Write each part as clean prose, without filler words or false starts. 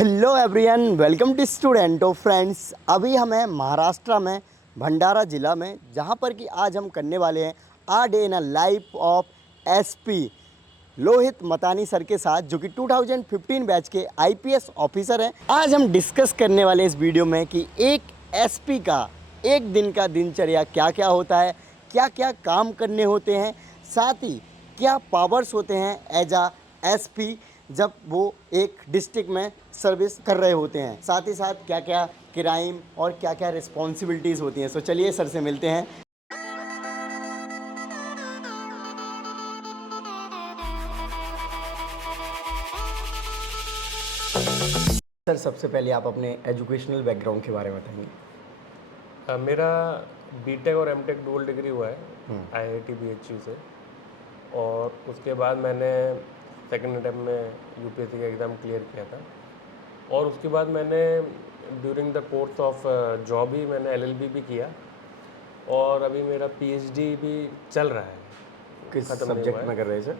Hello everyone, welcome to student of friends. अभी हम हैं महाराष्ट्र में भंडारा ज़िला में, जहां पर कि आज हम करने वाले हैं a day in a life of SP Lohit Matani sir के साथ, जो कि 2015 बैच के आईपीएस ऑफिसर हैं। आज हम डिस्कस करने वाले इस वीडियो में कि एक एसपी का एक दिन का दिनचर्या क्या क्या होता है, क्या क्या काम करने होते हैं, साथ ही क्या पावर्स होते हैं एज आ एसपी जब वो एक डिस्ट्रिक्ट में सर्विस कर रहे होते हैं, साथ ही साथ क्या क्या क्राइम और क्या क्या रिस्पॉन्सिबिलिटीज़ होती हैं। सो चलिए सर से मिलते हैं। सर, सबसे पहले आप अपने एजुकेशनल बैकग्राउंड के बारे में बताएंगे। मेरा बीटेक और एमटेक डुअल डिग्री हुआ है आईआईटी बीएचयू से। और उसके बाद मैंने सेकंड अटेम्प्ट में यूपीएससी का एग्ज़ाम क्लियर किया था। और उसके बाद मैंने during the course of job ही मैंने एलएलबी भी किया। और अभी मेरा पीएचडी भी चल रहा है, किस ख़त्म नहीं हुआ सब्जेक्ट है। में कर रहे हैं सर?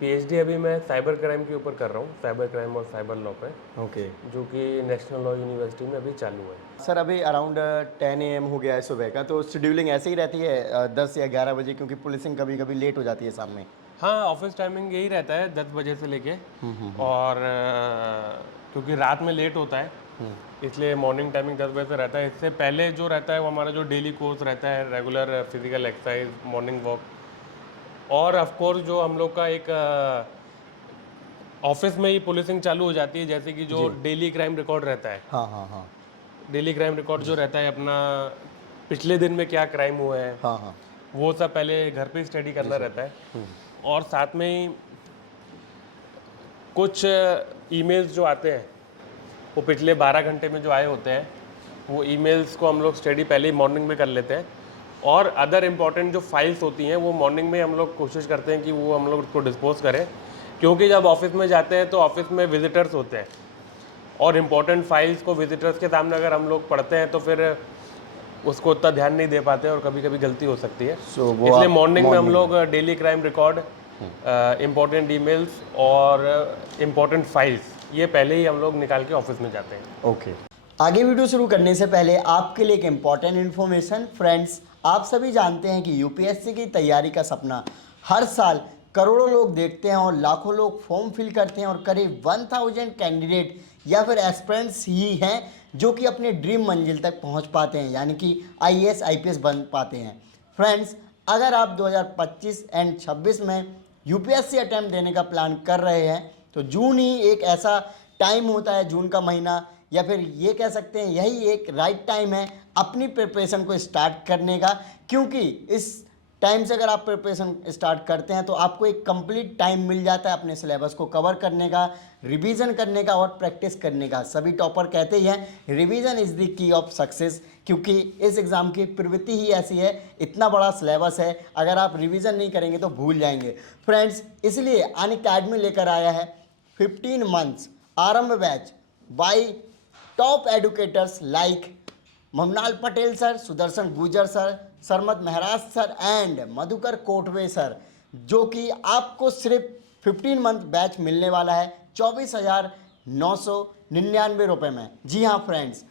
पीएचडी अभी मैं साइबर क्राइम के ऊपर कर रहा हूँ, साइबर क्राइम और साइबर लॉ पे, ओके जो कि नेशनल लॉ यूनिवर्सिटी में अभी चालू है। सर, अभी अराउंड 10 AM हो गया है सुबह का, तो शेड्यूलिंग ऐसे ही रहती है 10 या 11 बजे, क्योंकि पुलिसिंग कभी कभी लेट हो जाती है शाम में। हाँ, ऑफिस टाइमिंग यही रहता है 10 बजे से लेके। और क्योंकि रात में लेट होता है, इसलिए मॉर्निंग टाइमिंग 10 बजे से रहता है। इससे पहले जो रहता है वो हमारा जो डेली कोर्स रहता है, regular physical exercise, morning walk, और ऑफ कोर्स जो हम लोग का एक ऑफिस में ही पुलिसिंग चालू हो जाती है, जैसे कि जो डेली क्राइम रिकॉर्ड रहता है। हाँ हाँ हाँ डेली क्राइम रिकॉर्ड जो रहता है अपना, पिछले दिन में क्या क्राइम हुए हैं, हाँ हाँ वो सब पहले घर पे स्टडी करना रहता है। और साथ में ही कुछ ईमेल्स जो आते हैं, वो पिछले 12 घंटे में जो आए होते हैं, वो ईमेल्स को हम लोग स्टडी पहले ही मॉर्निंग में कर लेते हैं। और अदर इम्पॉर्टेंट जो फाइल्स होती हैं वो मॉर्निंग में हम लोग कोशिश करते हैं कि वो हम लोग उसको डिस्पोज करें, क्योंकि जब ऑफिस में जाते हैं तो ऑफिस में विजिटर्स होते हैं, और इम्पॉर्टेंट फाइल्स को विजिटर्स के सामने अगर हम लोग पढ़ते हैं तो फिर उसको उतना ध्यान नहीं दे पाते और कभी कभी गलती हो सकती है। इसलिए मॉर्निंग में हम लोग daily crime record, important emails और इम्पोर्टेंट फाइल्स, ये पहले ही हम लोग निकाल के ऑफिस में जाते हैं। ओके। आगे वीडियो शुरू करने से पहले आपके लिए एक इम्पॉर्टेंट इन्फॉर्मेशन। फ्रेंड्स, आप सभी जानते हैं कि यूपीएससी की तैयारी का सपना हर साल करोड़ों लोग देखते हैं और लाखों लोग फॉर्म फिल करते हैं, और करीब 1000 कैंडिडेट या फिर एस्पिरेंट्स ही हैं जो कि अपने ड्रीम मंजिल तक पहुंच पाते हैं, यानी कि आईएएस आईपीएस बन पाते हैं। फ्रेंड्स, अगर आप 2025 एंड 26 में यूपीएससी अटैम्प्ट देने का प्लान कर रहे हैं, तो जून ही एक ऐसा टाइम होता है, जून का महीना, या फिर ये कह सकते हैं यही एक राइट टाइम है अपनी प्रिपरेशन को स्टार्ट करने का। क्योंकि इस टाइम से अगर आप प्रिपरेशन स्टार्ट करते हैं तो आपको एक कंप्लीट टाइम मिल जाता है अपने सिलेबस को कवर करने का, रिवीजन करने का और प्रैक्टिस करने का। सभी टॉपर कहते ही हैं revision is the key of success, क्योंकि इस एग्ज़ाम की प्रवृत्ति ही ऐसी है, इतना बड़ा सिलेबस है, अगर आप रिवीजन नहीं करेंगे तो भूल जाएंगे। फ्रेंड्स, इसलिए अनअकैडमी लेकर आया है 15 months Aarambh batch by top educators like Mamnal Patel sir, Sudarshan Gurjar sir, Sarmat Maharaj sir and Madhukar Kotwe sir, जो कि आपको सिर्फ 15 मंथ बैच मिलने वाला है 24,999 रुपये में। जी हाँ फ्रेंड्स,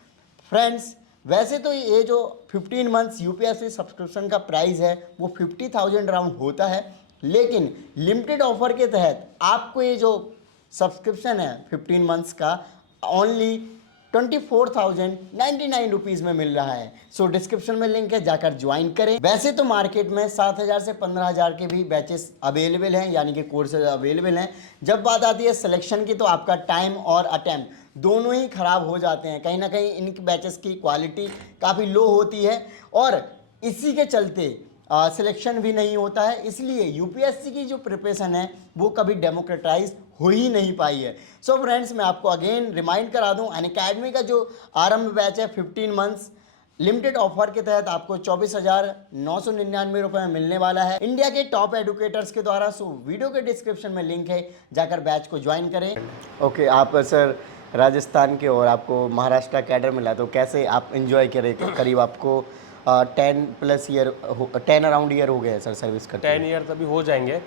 वैसे तो ये जो 15 मंथ्स यूपीएससी सब्सक्रिप्शन का प्राइस है वो 50,000 राउंड होता है, लेकिन लिमिटेड ऑफर के तहत आपको ये जो सब्सक्रिप्शन है 15 मंथ्स का ओनली 24,099 रुपीज़ में मिल रहा है। सो डिस्क्रिप्शन में लिंक है, जाकर ज्वाइन करें। वैसे तो मार्केट में 7,000 से 15,000 के भी बैचेस अवेलेबल हैं, यानी कि कोर्सेज अवेलेबल हैं। जब बात आती है सिलेक्शन की, तो आपका टाइम और अटेम्प्ट दोनों ही ख़राब हो जाते हैं। कहीं ना कहीं इनकी बैचेस की क्वालिटी काफ़ी लो होती है, और इसी के चलते सिलेक्शन भी नहीं होता है। इसलिए यूपीएससी की जो प्रिपरेशन है वो कभी डेमोक्रेटाइज हो ही नहीं पाई है। सो फ्रेंड्स, मैं आपको अगेन रिमाइंड करा दूं, अनअकैडमी का जो आरंभ बैच है 15 मंथ्स लिमिटेड ऑफर के तहत आपको 24,999 रुपये में मिलने वाला है इंडिया के टॉप एडुकेटर्स के द्वारा। सो वीडियो के डिस्क्रिप्शन में लिंक है, जाकर बैच को ज्वाइन करें। ओके, आप सर राजस्थान के और आपको महाराष्ट्र कैडर मिला, तो कैसे आप इंजॉय करें? करीब आपको 10+ ईयर 10 अराउंड ईयर हो गए सर सर्विस करते? 10 ईयर अभी हो जाएंगे।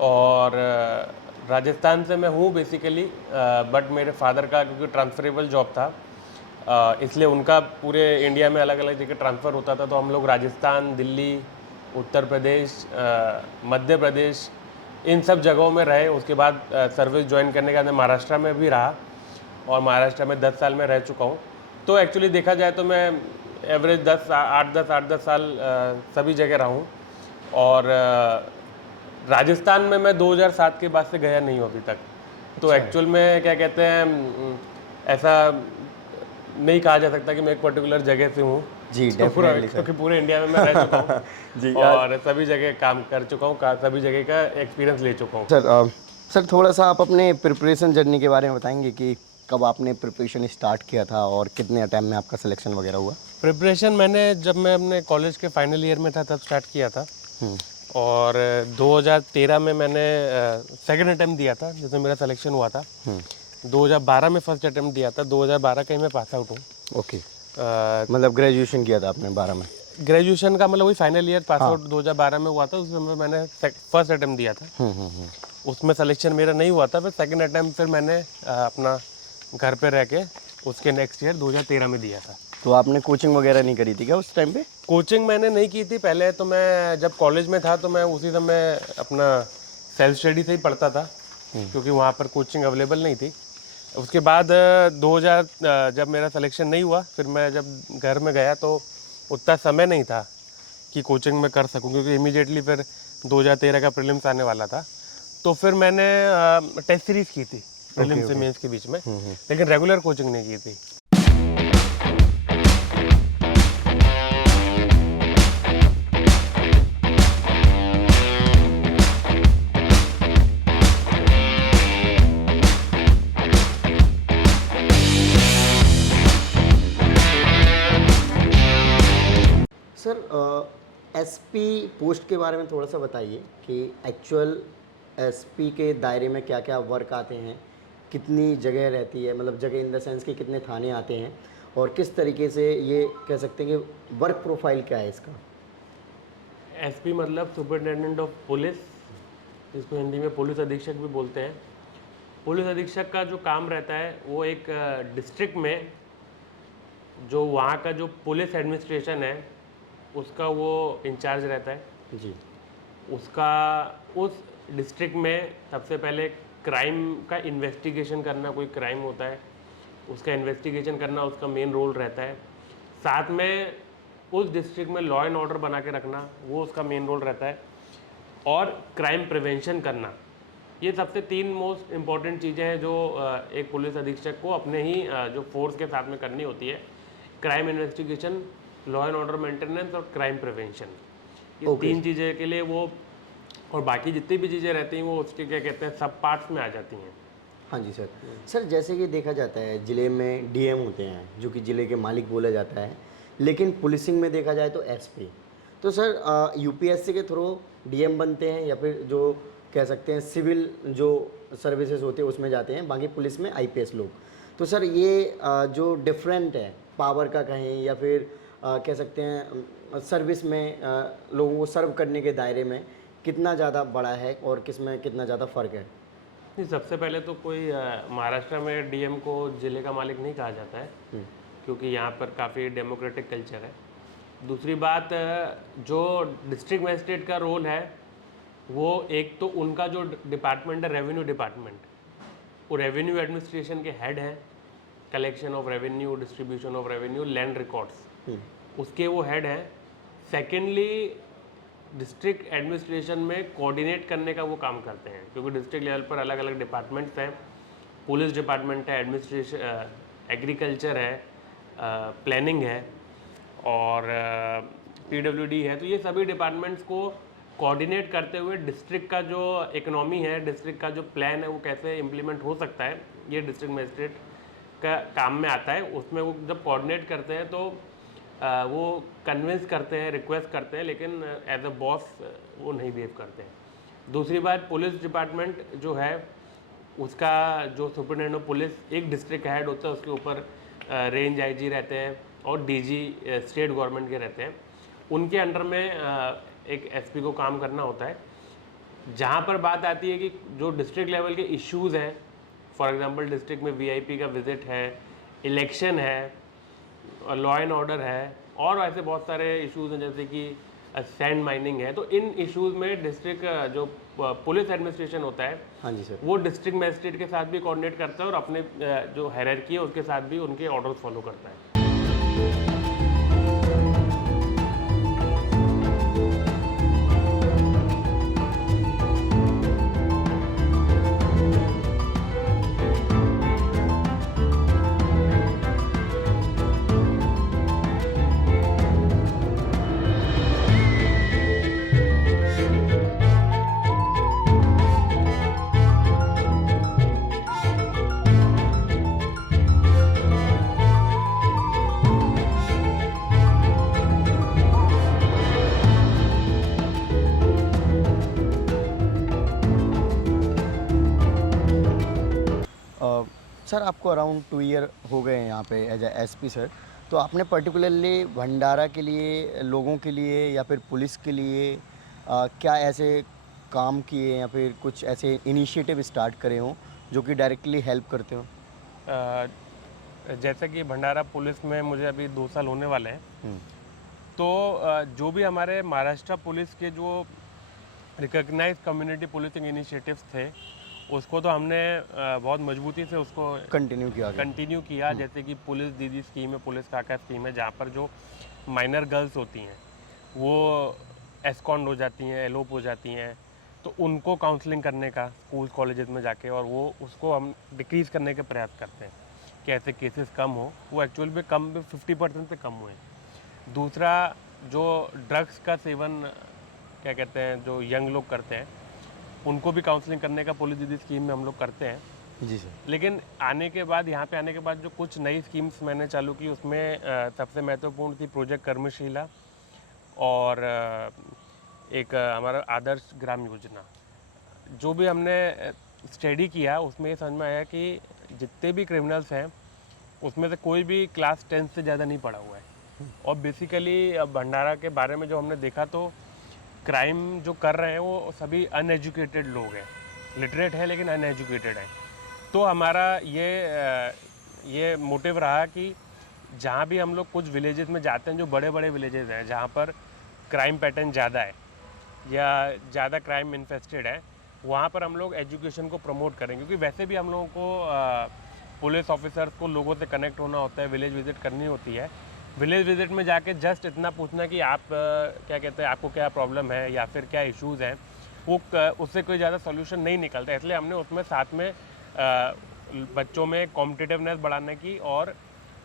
और राजस्थान से मैं हूँ बेसिकली, बट मेरे फादर का क्योंकि ट्रांसफरेबल जॉब था, इसलिए उनका पूरे इंडिया में अलग अलग जगह ट्रांसफ़र होता था, तो हम लोग राजस्थान, दिल्ली, उत्तर प्रदेश, मध्य प्रदेश, इन सब जगहों में रहे। उसके बाद सर्विस ज्वाइन करने के बाद मैं महाराष्ट्र में भी रहा और महाराष्ट्र में 10 साल में रह चुका हूँ। तो एक्चुअली देखा जाए तो मैं एवरेज 8-10 साल सभी जगह रहा हूँ। और राजस्थान में मैं 2007 के बाद से गया नहीं हूँ अभी तक। तो एक्चुअल में क्या कहते हैं, ऐसा नहीं कहा जा सकता कि मैं एक पर्टिकुलर जगह से हूँ जी, तो डेफिनेटली सर। क्योंकि पूरे इंडिया में मैं रह चुका हूँ जी, और सभी जगह काम कर चुका हूँ, सभी जगह का एक्सपीरियंस ले चुका हूँ। सर थोड़ा सा आप अपने प्रिपरेशन जर्नी के बारे में बताएंगे कि कब आपने प्रिपरेशन स्टार्ट किया था और कितने टाइम में आपका सिलेक्शन वगैरह हुआ? प्रिपरेशन मैंने जब मैं अपने कॉलेज के फाइनल ईयर में था तब स्टार्ट किया था, और 2013 में मैंने सेकंड अटेम्प्ट दिया था जिसमें मेरा सिलेक्शन हुआ था। 2012 में फर्स्ट अटेम्प्ट दिया था, 2012 का ही मैं पास आउट हूँ। ओके, मतलब ग्रेजुएशन किया था आपने 12 में? ग्रेजुएशन का मतलब वही फाइनल ईयर पास आउट 2012 में हुआ था, उसमें मैंने फर्स्ट अटेम्प्ट दिया था। उसमें सिलेक्शन मेरा नहीं हुआ था, फिर सेकंड अटेम्प्ट फिर मैंने अपना घर पे रह के उसके नेक्स्ट ईयर 2013 में दिया था। तो आपने कोचिंग वगैरह नहीं करी थी क्या उस टाइम पे? कोचिंग मैंने नहीं की थी पहले, तो मैं जब कॉलेज में था तो मैं उसी समय अपना सेल्फ स्टडी से ही पढ़ता था क्योंकि वहाँ पर कोचिंग अवेलेबल नहीं थी। उसके बाद 2000 जब मेरा सिलेक्शन नहीं हुआ, फिर मैं जब घर में गया तो उतना समय नहीं था कि कोचिंग में कर सकूं, क्योंकि इमीडिएटली फिर 2013 का प्रीलिम्स आने वाला था। तो फिर मैंने टेस्ट सीरीज की थी प्रीलिम्स से मेंस के बीच में, लेकिन रेगुलर कोचिंग नहीं की थी। सर एसपी पोस्ट के बारे में थोड़ा सा बताइए कि एक्चुअल एसपी के दायरे में क्या क्या वर्क आते हैं, कितनी जगह रहती है, मतलब जगह इन द सेंस कि कितने थाने आते हैं और किस तरीके से ये कह सकते हैं कि वर्क प्रोफाइल क्या है इसका? एसपी मतलब सुपरिटेंडेंट ऑफ पुलिस, जिसको हिंदी में पुलिस अधीक्षक भी बोलते हैं। पुलिस अधीक्षक का जो काम रहता है वो एक डिस्ट्रिक्ट में जो वहाँ का जो पुलिस एडमिनिस्ट्रेशन है उसका वो इंचार्ज रहता है। जी, उसका उस डिस्ट्रिक्ट में सबसे पहले क्राइम का इन्वेस्टिगेशन करना, कोई क्राइम होता है उसका इन्वेस्टिगेशन करना उसका मेन रोल रहता है। साथ में उस डिस्ट्रिक्ट में लॉ एंड ऑर्डर बना के रखना वो उसका मेन रोल रहता है, और क्राइम प्रिवेंशन करना। ये सबसे 3 मोस्ट इम्पॉर्टेंट चीज़ें हैं जो एक पुलिस अधीक्षक को अपने ही जो फोर्स के साथ में करनी होती है। Crime investigation, law and order maintenance और क्राइम प्रिवेंशन, ये 3 चीज़ें के लिए वो, और बाकी जितनी भी चीज़ें रहती हैं वो उसके क्या कहते हैं सब पार्ट्स में आ जाती हैं। हाँ जी सर। सर जैसे कि देखा जाता है ज़िले में डीएम होते हैं जो कि ज़िले के मालिक बोला जाता है, लेकिन पुलिसिंग में देखा जाए तो एसपी। तो सर यूपीएससी के थ्रू डीएम बनते हैं या फिर जो कह सकते हैं सिविल जो सर्विसेज होते हैं उसमें जाते हैं, बाकी पुलिस में आईपीएस लोग। तो सर ये जो डिफरेंट है पावर का कहें या फिर कह सकते हैं सर्विस में लोगों को सर्व करने के दायरे में कितना ज़्यादा बड़ा है और किस में कितना ज़्यादा फ़र्क है? नहीं, सबसे पहले तो कोई महाराष्ट्र में डीएम को जिले का मालिक नहीं कहा जाता है क्योंकि यहाँ पर काफ़ी डेमोक्रेटिक कल्चर है। दूसरी बात, जो डिस्ट्रिक्ट मजिस्ट्रेट का रोल है वो एक तो उनका जो डिपार्टमेंट है रेवेन्यू डिपार्टमेंट, वो रेवेन्यू एडमिनिस्ट्रेशन के हेड हैं, collection of revenue, distribution of revenue, land records, उसके वो हेड हैं। सेकेंडली डिस्ट्रिक्ट एडमिनिस्ट्रेशन में कोऑर्डिनेट करने का वो काम करते हैं, क्योंकि डिस्ट्रिक्ट लेवल पर अलग अलग डिपार्टमेंट्स हैं। पुलिस डिपार्टमेंट है, एडमिनिस्ट्रेशन, एग्रीकल्चर है, प्लानिंग है और पीडब्ल्यूडी है। तो ये सभी डिपार्टमेंट्स को कोऑर्डिनेट करते हुए डिस्ट्रिक्ट का जो इकोनॉमी है, डिस्ट्रिक्ट का जो प्लान है वो कैसे इम्प्लीमेंट हो सकता है, ये डिस्ट्रिक्ट मजिस्ट्रेट का काम में आता है। उसमें वो जब कोऑर्डिनेट करते हैं तो वो कन्विंस करते हैं, रिक्वेस्ट करते हैं, लेकिन एज अ बॉस वो नहीं बिहेव करते हैं। दूसरी बात, पुलिस डिपार्टमेंट जो है उसका जो सुपरिटेंडेंट ऑफ पुलिस एक डिस्ट्रिक्ट हेड होता है, उसके ऊपर रेंज आईजी रहते हैं और डीजी स्टेट गवर्नमेंट के रहते हैं। उनके अंडर में एक एसपी को काम करना होता है। जहाँ पर बात आती है कि जो डिस्ट्रिक्ट लेवल के इश्यूज़ हैं, फॉर एग्जांपल डिस्ट्रिक्ट में वीआईपी का विजिट है, इलेक्शन है, लॉ एंड ऑर्डर है, और ऐसे बहुत सारे इश्यूज़ हैं जैसे कि सैंड माइनिंग है, तो इन इश्यूज़ में डिस्ट्रिक्ट जो पुलिस एडमिनिस्ट्रेशन होता है, हाँ जी सर। वो डिस्ट्रिक्ट मजिस्ट्रेट के साथ भी कोऑर्डिनेट करता है और अपने जो हायरार्की है उसके साथ भी उनके ऑर्डर्स फॉलो करता है। सर आपको अराउंड 2 ईयर हो गए हैं यहाँ पे एज एसपी सर, तो आपने पर्टिकुलरली भंडारा के लिए, लोगों के लिए या फिर पुलिस के लिए क्या ऐसे काम किए या फिर कुछ ऐसे इनिशिएटिव स्टार्ट करे हों जो कि डायरेक्टली हेल्प करते हो? जैसे कि भंडारा पुलिस में मुझे अभी 2 साल होने वाले हैं, तो जो भी हमारे महाराष्ट्र पुलिस के जो रिकॉग्नाइज कम्युनिटी पुलिसिंग इनिशिएटिव्स थे, उसको तो हमने बहुत मजबूती से उसको कंटिन्यू किया। जैसे कि पुलिस दीदी स्कीम है, पुलिस काका स्कीम है, जहाँ पर जो माइनर गर्ल्स होती हैं वो एस्कॉन्ड हो जाती हैं, एलोप हो जाती हैं, तो उनको काउंसलिंग करने का स्कूल कॉलेजेस में जाके, और वो उसको हम डिक्रीज़ करने के प्रयास करते हैं कि ऐसे केसेस कम हो। वो एक्चुअल में कम 50% से कम हुए। दूसरा, जो ड्रग्स का सेवन क्या कहते हैं जो यंग लोग करते हैं, उनको भी काउंसलिंग करने का पुलिस दीदी स्कीम में हम लोग करते हैं। जी सर। लेकिन आने के बाद, यहाँ पे आने के बाद जो कुछ नई स्कीम्स मैंने चालू की, उसमें सबसे महत्वपूर्ण थी प्रोजेक्ट कर्मशिला और एक हमारा आदर्श ग्राम योजना। जो भी हमने स्टडी किया उसमें ये समझ में आया कि जितने भी क्रिमिनल्स हैं उसमें से कोई भी क्लास 10 से ज़्यादा नहीं पढ़ा हुआ है। और बेसिकली भंडारा के बारे में जो हमने देखा, तो क्राइम जो कर रहे हैं वो सभी अनएजुकेटेड लोग हैं, लिटरेट है लेकिन अनएजुकेटेड है। तो हमारा ये मोटिव रहा कि जहाँ भी हम लोग कुछ विलेजेस में जाते हैं, जो बड़े बड़े विलेजेस हैं जहाँ पर क्राइम पैटर्न ज़्यादा है या ज़्यादा क्राइम इन्फेस्टेड है, वहाँ पर हम लोग एजुकेशन को प्रमोट करें। क्योंकि वैसे भी हम लोगों को पुलिस ऑफिसर्स को लोगों से कनेक्ट होना होता है, विलेज विजिट करनी होती है। विलेज विजिट में जाके जस्ट इतना पूछना कि आप क्या कहते हैं, आपको क्या प्रॉब्लम है या फिर क्या इश्यूज़ हैं, वो उससे कोई ज़्यादा सोल्यूशन नहीं निकलता। इसलिए हमने उसमें साथ में बच्चों में कॉम्पिटिटिवनेस बढ़ाने की और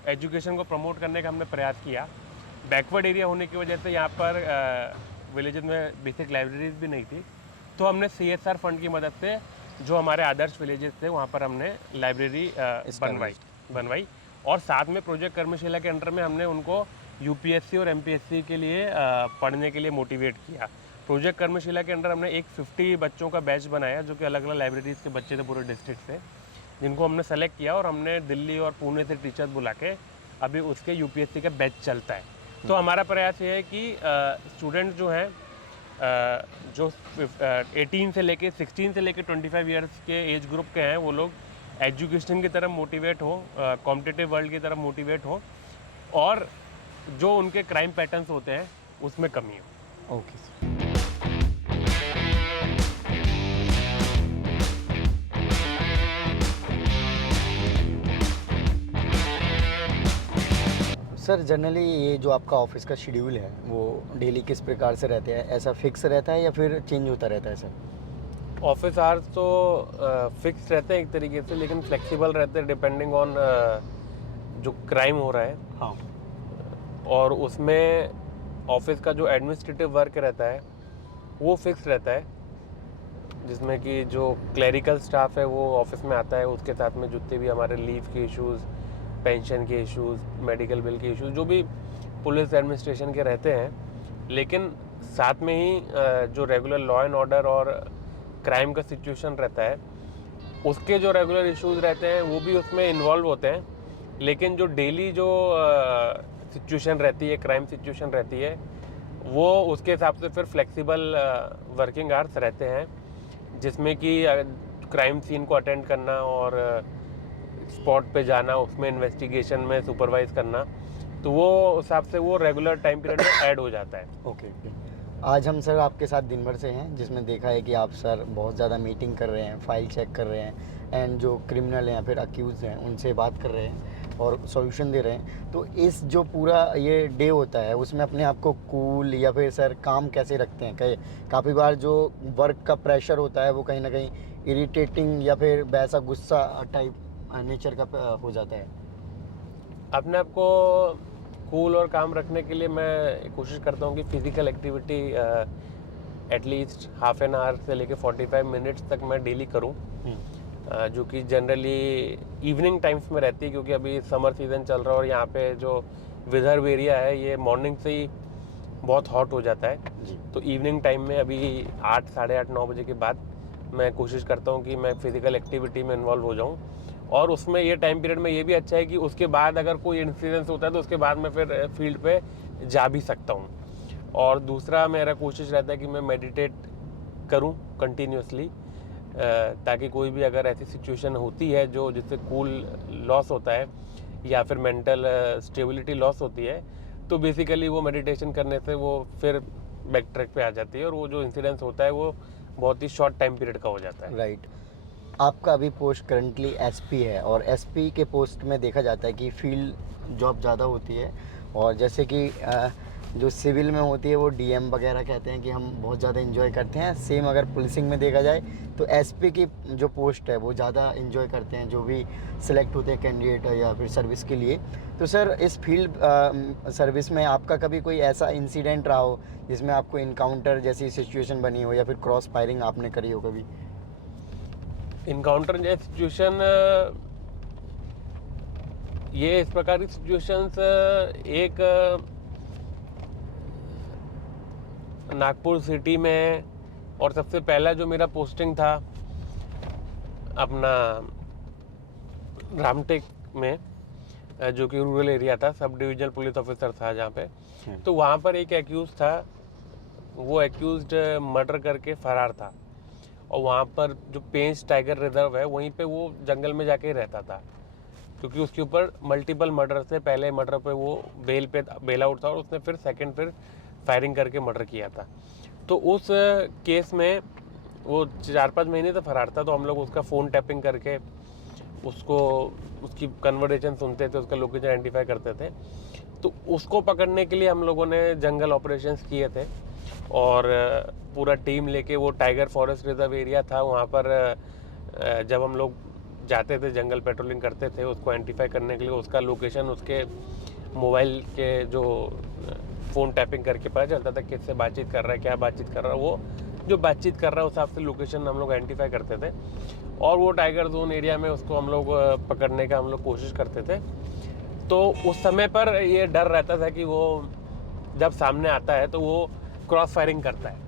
एजुकेशन को प्रमोट करने का हमने प्रयास किया। बैकवर्ड एरिया होने की वजह से यहाँ पर विलेजेस में बेसिक लाइब्रेरीज भी नहीं थी, तो हमने CSR फंड की मदद से जो हमारे आदर्श विलेजेस थे वहाँ पर हमने लाइब्रेरी बनवाई। और साथ में प्रोजेक्ट कर्मशिला के अंडर में हमने उनको UPSC और MPSC के लिए पढ़ने के लिए मोटिवेट किया। प्रोजेक्ट कर्मशिला के अंडर हमने एक 50 बच्चों का बैच बनाया, जो कि अलग अलग लाइब्रेरीज के बच्चे थे पूरे डिस्ट्रिक्ट से, जिनको हमने सेलेक्ट किया और हमने दिल्ली और पुणे से टीचर्स बुला के अभी उसके UPSC का बैच चलता है। तो हमारा प्रयास ये है कि स्टूडेंट जो हैं जो 18 से लेके 16 से लेके 25 ईयर्स के एज ग्रुप के हैं, वो लोग एजुकेशन की तरफ मोटिवेट हो, कॉम्पिटिटिव वर्ल्ड की तरफ मोटिवेट हो, और जो उनके क्राइम पैटर्न्स होते हैं उसमें कमी हो। Okay sir. जनरली ये जो आपका ऑफिस का शेड्यूल है वो डेली किस प्रकार से रहते हैं? ऐसा फिक्स रहता है या फिर चेंज होता रहता है सर? ऑफिस आवर्स तो फिक्स रहते हैं एक तरीके से, लेकिन फ्लेक्सिबल रहते हैं डिपेंडिंग ऑन जो क्राइम हो रहा है। हाँ। और उसमें ऑफिस का जो एडमिनिस्ट्रेटिव वर्क रहता है वो फिक्स रहता है, जिसमें कि जो क्लरिकल स्टाफ है वो ऑफिस में आता है, उसके साथ में जितने भी हमारे लीव के इश्यूज़, पेंशन के इश्यूज़, मेडिकल बिल के इश्यूज़, जो भी पुलिस एडमिनिस्ट्रेशन के रहते हैं। लेकिन साथ में ही जो रेगुलर लॉ एंड ऑर्डर और क्राइम का सिचुएशन रहता है, उसके जो रेगुलर इश्यूज़ रहते हैं वो भी उसमें इन्वॉल्व होते हैं। लेकिन जो डेली जो सिचुएशन रहती है, क्राइम सिचुएशन रहती है, वो उसके हिसाब से फिर फ्लेक्सिबल वर्किंग आवर्स रहते हैं। जिसमें कि क्राइम सीन को अटेंड करना और स्पॉट पे जाना, उसमें इन्वेस्टिगेशन में सुपरवाइज करना, तो वो हिसाब से वो रेगुलर टाइम पीरियड में ऐड हो जाता है। Okay okay. आज हम सर आपके साथ दिन भर से हैं, जिसमें देखा है कि आप सर बहुत ज़्यादा मीटिंग कर रहे हैं, फाइल चेक कर रहे हैं, एंड जो क्रिमिनल हैं या फिर अक्यूज़ हैं उनसे बात कर रहे हैं और सॉल्यूशन दे रहे हैं। तो इस जो पूरा ये डे होता है उसमें अपने आप को कूल या फिर सर काम कैसे रखते हैं? कई काफ़ी बार जो वर्क का प्रेशर होता है वो कहीं ना कहीं इरिटेटिंग या फिर वैसा गुस्सा टाइप नेचर का हो जाता है। अपने आप को कूल और काम रखने के लिए मैं कोशिश करता हूँ कि physical activity at least half an hour से लेके 45 मिनट्स तक मैं डेली करूँ, जो कि जनरली इवनिंग टाइम्स में रहती है, क्योंकि अभी समर सीज़न चल रहा है और यहाँ पे जो विदर्भ एरिया है ये मॉर्निंग से ही बहुत हॉट हो जाता है जी। तो इवनिंग टाइम में अभी 8, साढ़े 8, 9 बजे के बाद मैं कोशिश करता हूँ कि मैं फिज़िकल एक्टिविटी में इन्वॉल्व हो जाऊँ। और उसमें ये टाइम पीरियड में ये भी अच्छा है कि उसके बाद अगर कोई इंसिडेंस होता है तो उसके बाद मैं फिर फील्ड पे जा भी सकता हूँ। और दूसरा मेरा कोशिश रहता है कि मैं मेडिटेट करूँ कंटिन्यूसली, ताकि कोई भी अगर ऐसी सिचुएशन होती है जो जिससे कूल लॉस होता है या फिर मेंटल स्टेबिलिटी लॉस होती है, तो बेसिकली वो मेडिटेशन करने से वो फिर बैक ट्रैक पे आ जाती है और वो जो इंसिडेंस होता है वो बहुत ही शॉर्ट टाइम पीरियड का हो जाता है। राइट। आपका अभी पोस्ट करंटली एसपी है और एसपी के पोस्ट में देखा जाता है कि फील्ड जॉब ज़्यादा होती है, और जैसे कि जो सिविल में होती है वो डीएम वगैरह कहते हैं कि हम बहुत ज़्यादा इन्जॉय करते हैं। सेम अगर पुलिसिंग में देखा जाए तो एसपी की जो पोस्ट है वो ज़्यादा इन्जॉय करते हैं जो भी सिलेक्ट होते हैं कैंडिडेट या फिर सर्विस के लिए। तो सर इस फील्ड सर्विस में आपका कभी कोई ऐसा इंसिडेंट रहा हो जिसमें आपको इनकाउंटर जैसी सिचुएशन बनी हो या फिर क्रॉस फायरिंग आपने करी हो कभी? इनकाउंटर जैसी सिचुएशन, ये इस प्रकार की सिचुएशंस एक नागपुर सिटी में, और सबसे पहला जो मेरा पोस्टिंग था अपना रामटेक में, जो कि रूरल एरिया था, सब डिविजनल पुलिस ऑफिसर था जहाँ पे, तो वहाँ पर एक एक्यूज था, वो एक्यूज्ड मर्डर करके फरार था। और वहाँ पर जो पेंच टाइगर रिजर्व है वहीं पे वो जंगल में जाके रहता था, क्योंकि उसके ऊपर मल्टीपल मर्डर से, पहले मर्डर पे वो बेल आउट था और उसने फिर सेकंड फायरिंग करके मर्डर किया था। तो उस केस में वो 4-5 महीने से फरार था, तो हम लोग उसका फ़ोन टैपिंग करके उसको, उसकी कन्वर्सेशन सुनते थे, उसका लोकेशन आइडेंटिफाई करते थे। तो उसको पकड़ने के लिए हम लोगों ने जंगल ऑपरेशंस किए थे और पूरा टीम लेके, वो टाइगर फॉरेस्ट रिजर्व एरिया था, वहाँ पर जब हम लोग जाते थे जंगल पेट्रोलिंग करते थे, उसको आइडेंटिफाई करने के लिए उसका लोकेशन उसके मोबाइल के जो फ़ोन टैपिंग करके पता चलता था किससे बातचीत कर रहा है, क्या बातचीत कर रहा है, वो जो बातचीत कर रहा है उस हिसाब से लोकेशन हम लोग आइडेंटिफाई करते थे और वो टाइगर जोन एरिया में उसको हम लोग पकड़ने का हम लोग कोशिश करते थे। तो उस समय पर ये डर रहता था कि वो जब सामने आता है तो वो क्रॉस फायरिंग करता है।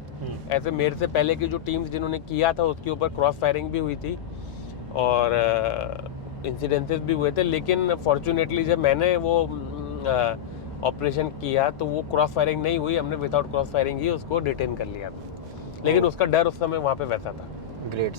ऐसे मेरे से पहले की जो टीम्स जिन्होंने किया था उसके ऊपर क्रॉस फायरिंग भी हुई थी और इंसिडेंसेस भी हुए थे, लेकिन फॉर्चुनेटली जब मैंने वो ऑपरेशन किया तो वो क्रॉस फायरिंग नहीं हुई, हमने विदाउट क्रॉस फायरिंग ही उसको डिटेन कर लिया था, लेकिन उसका डर उस समय वहाँ पे वैसा था। Great.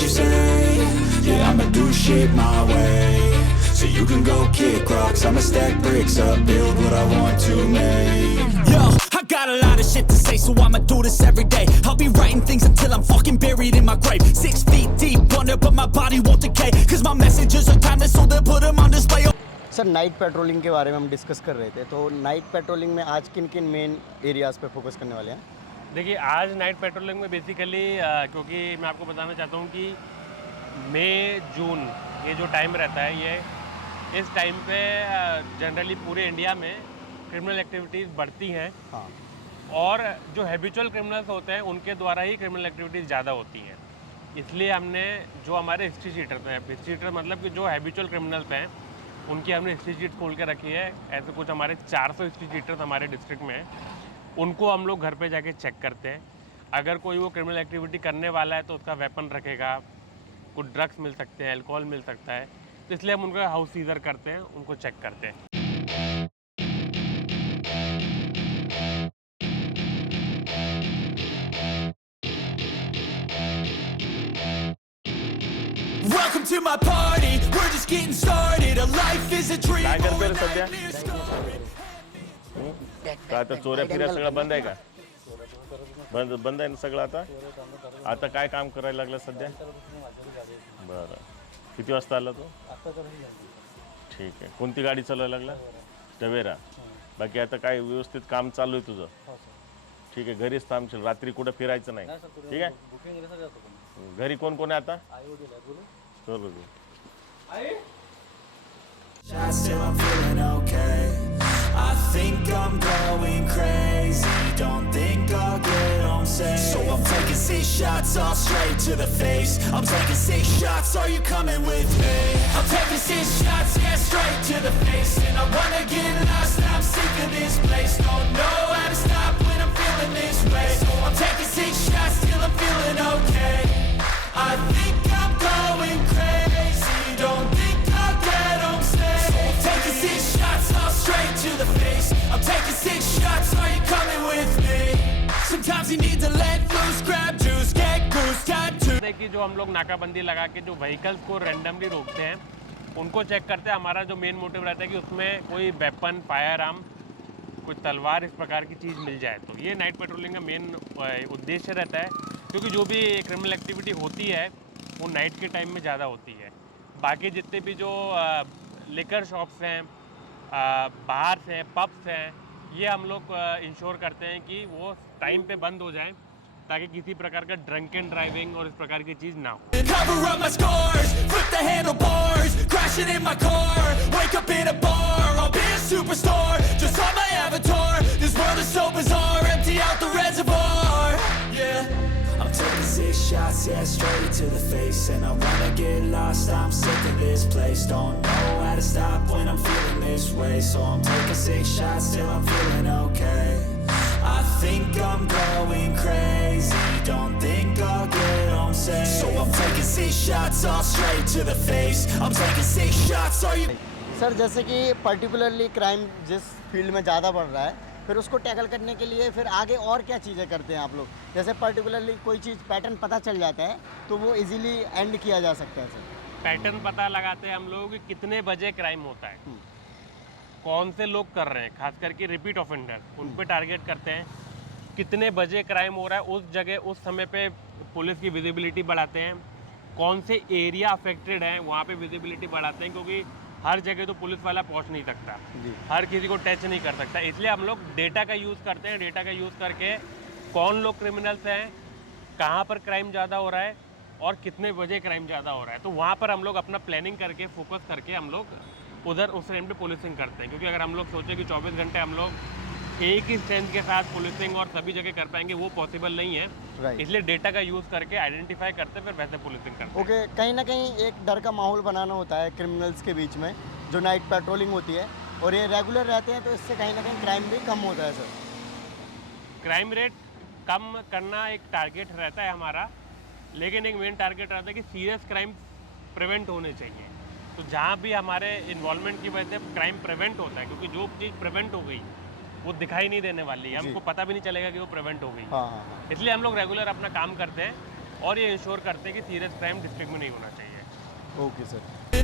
what you say. Yeah, I'ma do shit my way. So you can go kick rocks, I'ma stack bricks up, build what I want to make. Yo, I got a lot of shit to say, so I'ma do this every day. I'll be writing things until I'm fucking buried in my grave. 6 feet deep under, but my body won't decay. Cause my messages are timeless, so they'll put them on display. Sir night patrolling के बारे में हम discuss कर रहे थे, तो night patrolling में आज किन किन मेन एरियाज़ पे फोकस करने वाले हैं? देखिए आज नाइट पेट्रोलिंग में बेसिकली क्योंकि मैं आपको बताना चाहता हूँ कि मई जून ये जो टाइम रहता है, ये इस टाइम पे जनरली पूरे इंडिया में क्रिमिनल एक्टिविटीज़ बढ़ती हैं। हाँ। और जो हैबिचुअल क्रिमिनल्स होते हैं उनके द्वारा ही क्रिमिनल एक्टिविटीज़ ज़्यादा होती हैं। इसलिए हमने जो हमारे हिस्ट्री शीटर्स हैं, हिस्ट्री शीटर मतलब कि जो हैबिचुअल क्रिमिनल्स हैं उनकी हमने हिस्ट्री शीट खोल के रखी है। ऐसे कुछ हमारे 400 हिस्ट्री शीटर्स हमारे डिस्ट्रिक्ट में हैं। उनको हम लोग घर पे जाके चेक करते हैं। अगर कोई वो क्रिमिनल एक्टिविटी करने वाला है तो उसका वेपन रखेगा, कुछ ड्रग्स मिल सकते हैं, अल्कोहल मिल सकता है, तो इसलिए हम उनका हाउस सीजर करते हैं, उनको चेक करते हैं। Welcome to my party, we're just getting started. A life is a dream. काय करतोय रे or a सध्या? nightmare story. का आता चोऱ्या फिऱ्या सगळं बंद आहे का? बंद आहे ना सगळं आता? आता काय काम करायला लागलं सध्या? बरं. किती वाजता आला तू? ठीक आहे. कोणती गाडी चालवायला लागला? टवेरा. बाकी आता काय व्यवस्थित काम चालू आहे तुझं? ठीक आहे. घरीच थांबशील, रात्री कुठं फिरायचं नाही. ठीक आहे? घरी कोण कोण आहे आता? चलो तू. Shots till I'm feeling okay. I think I'm going crazy. Don't think I'll get home safe. So I'm taking 6 shots all straight to the face. I'm taking 6 shots, are you coming with me? I'm taking 6 shots, yeah, straight to the face. And I wanna get lost, I'm sick of this place. Don't know how to stop when I'm feeling this way. So I'm taking 6 shots till I'm feeling okay. I think I'm going crazy. Don't think I'll get home safe. So I'm taking 6 shots all straight to the face. I'm taking 6 shots, are you coming with me? Sometimes you need to let loose, grab juice, get goose, tattoo. कि जो हम लोग नाकाबंदी लगा के जो vehicles को randomly रोकते हैं उनको चेक करते हैं। हमारा जो मेन मोटिव रहता है कि उसमें कोई वेपन, फायर आर्म, कोई तलवार, इस प्रकार की चीज़ मिल जाए। तो ये नाइट पेट्रोलिंग का मेन उद्देश्य रहता है, क्योंकि जो भी क्रिमिनल एक्टिविटी होती है वो नाइट के टाइम में ज़्यादा होती है। बाकी जितने भी जो लिकर शॉप्स हैं, बार्स हैं, पब्स हैं, ये हम लोग इंश्योर करते हैं कि वो टाइम पे बंद हो जाएं, ताकि किसी प्रकार का ड्रंक एंड ड्राइविंग और इस प्रकार की चीज़ ना हो। Cover up my scars, flip the handlebars, crashing in my car, wake up in a bar, I'll be a superstar, just on my avatar, this world is so bizarre, empty out the reservoir, yeah. I'm taking 6 shots, yeah, straight to the face, and I wanna get lost, I'm sick of this place, don't know how to stop when I'm feeling this way, so I'm taking 6 shots till I'm feeling okay. I think I'm going crazy. Don't think I'll get home safe. So I'm taking 6 shots all straight to the face. I'm taking 6 shots. Are you? Sir जैसे कि particularly crime जिस field में ज़्यादा बढ़ रहा है, फिर उसको टैकल करने के लिए फिर आगे और क्या चीज़ें करते हैं आप लोग? जैसे पर्टिकुलरली कोई चीज़ पैटर्न पता चल जाता है तो वो इजीली एंड किया जा सकता है सर। पैटर्न पता लगाते हैं हम लोग कि कितने बजे क्राइम होता है, कौन से लोग कर रहे हैं, खास करके रिपीट ऑफेंडर, उन पे टारगेट करते हैं। कितने बजे क्राइम हो रहा है उस जगह उस समय पे पुलिस की विजिबिलिटी बढ़ाते हैं। कौन से एरिया अफेक्टेड हैं वहाँ पे विजिबिलिटी बढ़ाते हैं, क्योंकि हर जगह तो पुलिस वाला पहुँच नहीं सकता, हर किसी को टच नहीं कर सकता। इसलिए हम लोग डेटा का यूज़ करते हैं। डेटा का यूज़ करके कौन लोग क्रिमिनल्स हैं, कहाँ पर क्राइम ज़्यादा हो रहा है और कितने बजे क्राइम ज़्यादा हो रहा है, तो वहाँ पर हम लोग अपना प्लानिंग करके फोकस करके हम लोग उधर उस टाइम पे पुलिसिंग करते हैं। क्योंकि अगर हम लोग सोचें कि 24 घंटे हम लोग एक ही स्ट्रेंथ के साथ पुलिसिंग और सभी जगह कर पाएंगे, वो पॉसिबल नहीं है। इसलिए डेटा का यूज़ करके आइडेंटिफाई करते हैं, फिर वैसे पुलिसिंग करते हैं। ओके, कहीं ना कहीं एक डर का माहौल बनाना होता है क्रिमिनल्स के बीच में जो नाइट पेट्रोलिंग होती है, और ये रेगुलर रहते हैं तो इससे कहीं ना कहीं क्राइम भी कम होता है सर। क्राइम रेट कम करना एक टारगेट रहता है हमारा, लेकिन एक मेन टारगेट रहता है कि सीरियस क्राइम प्रिवेंट होने चाहिए। तो जहाँ भी हमारे इन्वॉल्वमेंट की वजह से क्राइम प्रिवेंट होता है, क्योंकि जो चीज़ प्रिवेंट हो गई वो दिखाई नहीं देने वाली है, हमको पता भी नहीं चलेगा कि वो प्रिवेंट हो गई। हाँ। इसलिए हम लोग रेगुलर अपना काम करते हैं और ये इंश्योर करते हैं कि सीरियस क्राइम डिस्ट्रिक्ट में नहीं होना चाहिए। Okay sir.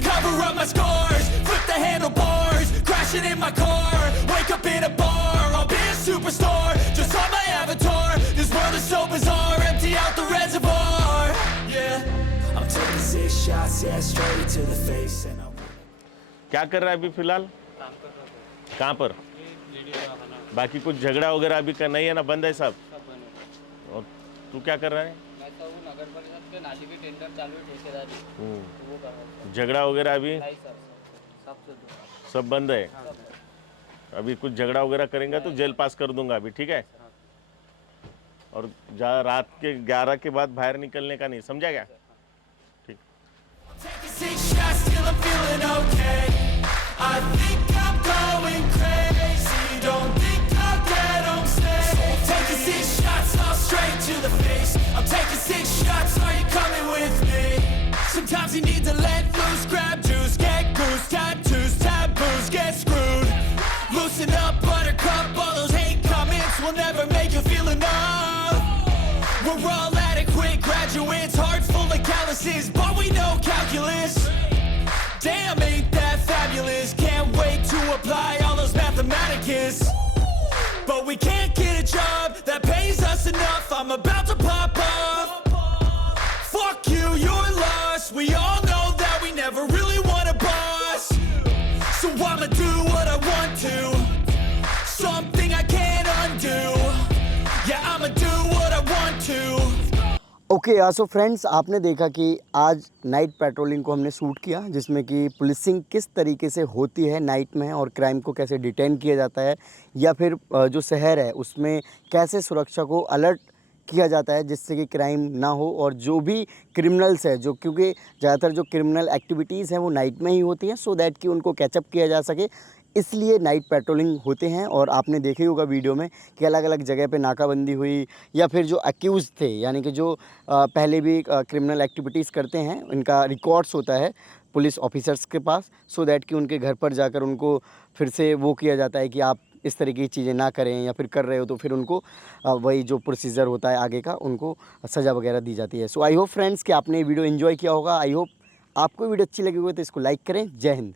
Cover up my scars, flip the handlebars, crashing in my car, wake up in a bar, I'll be a superstar, just on my avatar, this world is so bizarre, empty out the reservoir, yeah, I'm taking 6 shots, yeah, straight to the face, and I'm क्या कर रहा है अभी फिलहाल? कहाँ पर? बाकी कुछ झगड़ा वगैरह अभी का नहीं है ना, बंद है सब? और तू क्या कर रहा है? मैं तो हूँ नगर परिषद के नाली की टेंडर चालू है ठेकेदारी, तो वो कर रहा हूँ। झगड़ा वगैरह अभी नहीं सर, सब तो सब बंद है। अभी कुछ झगड़ा वगैरह करेंगे तो जेल पास कर दूंगा अभी, ठीक है? और जहाँ रात के 11 के बाद बाहर निकलने का नहीं, समझा क्या? ठीक। taking 6 shots till I'm feeling okay, I think I'm going crazy, don't think I'll get home safe, taking 6 shots all straight to the face, I'm taking 6 shots, are you coming with me? Sometimes you need to let loose, grab juice, get goose, tattoos, taboos, get screwed, loosen up, buttercup, all those hate comments will never make you feel enough, we're all adequate graduates, hearts full of calluses, but we know calculus, damn ain't that fabulous, can't wait to apply all those mathematicus, but we can't get a job that pays us enough, I'm about to pop off, fuck you, you're lost, we all know that we never really want a boss, so I'ma do what I want to, something I can't undo, yeah I'ma do what I want to. Okay so friends, आपने देखा कि आज night patrolling को हमने shoot किया, जिसमें कि policing किस तरीके से होती है नाइट में और क्राइम को कैसे डिटेन किया जाता है, या फिर जो शहर है उसमें कैसे सुरक्षा को अलर्ट किया जाता है जिससे कि क्राइम ना हो, और जो भी क्रिमिनल्स है, जो क्योंकि ज़्यादातर जो क्रिमिनल एक्टिविटीज़ हैं वो नाइट में ही होती हैं, सो दैट कि उनको कैचअप किया जा सके, इसलिए नाइट पेट्रोलिंग होते हैं। और आपने देखे होगा वीडियो में कि अलग अलग जगह पे नाकाबंदी हुई, या फिर जो अक्यूज़ थे, यानी कि जो पहले भी क्रिमिनल एक्टिविटीज़ करते हैं, इनका रिकॉर्ड्स होता है पुलिस ऑफिसर्स के पास, सो दैट कि उनके घर पर जाकर उनको फिर से वो किया जाता है कि आप इस तरीके की चीज़ें ना करें, या फिर कर रहे हो तो फिर उनको वही जो प्रोसीजर होता है आगे का, उनको सज़ा वगैरह दी जाती है। सो आई होप फ्रेंड्स कि आपने ये वीडियो एंजॉय किया होगा। आई होप आपको वीडियो अच्छी लगी होगी तो इसको लाइक करें। जय हिंद।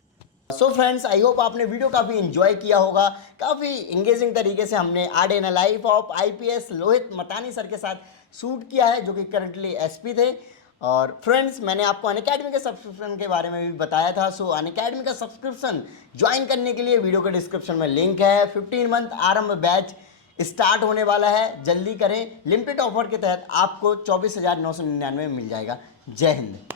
सो फ्रेंड्स, आई होप आपने वीडियो काफ़ी एंजॉय किया होगा। काफ़ी इंगेजिंग तरीके से हमने a day in a life of IPS Lohit Matani sir के साथ शूट किया है, जो कि करंटली SP थे। और फ्रेंड्स, मैंने आपको अनअकैडमी के सब्सक्रिप्शन के बारे में भी बताया था। सो अनअकैडमी का सब्सक्रिप्शन ज्वाइन करने के लिए वीडियो के डिस्क्रिप्शन में लिंक है। 15 मंथ आरंभ बैच स्टार्ट होने वाला है, जल्दी करें। लिमिटेड ऑफर के तहत आपको 24,999 में मिल जाएगा। जय हिंद।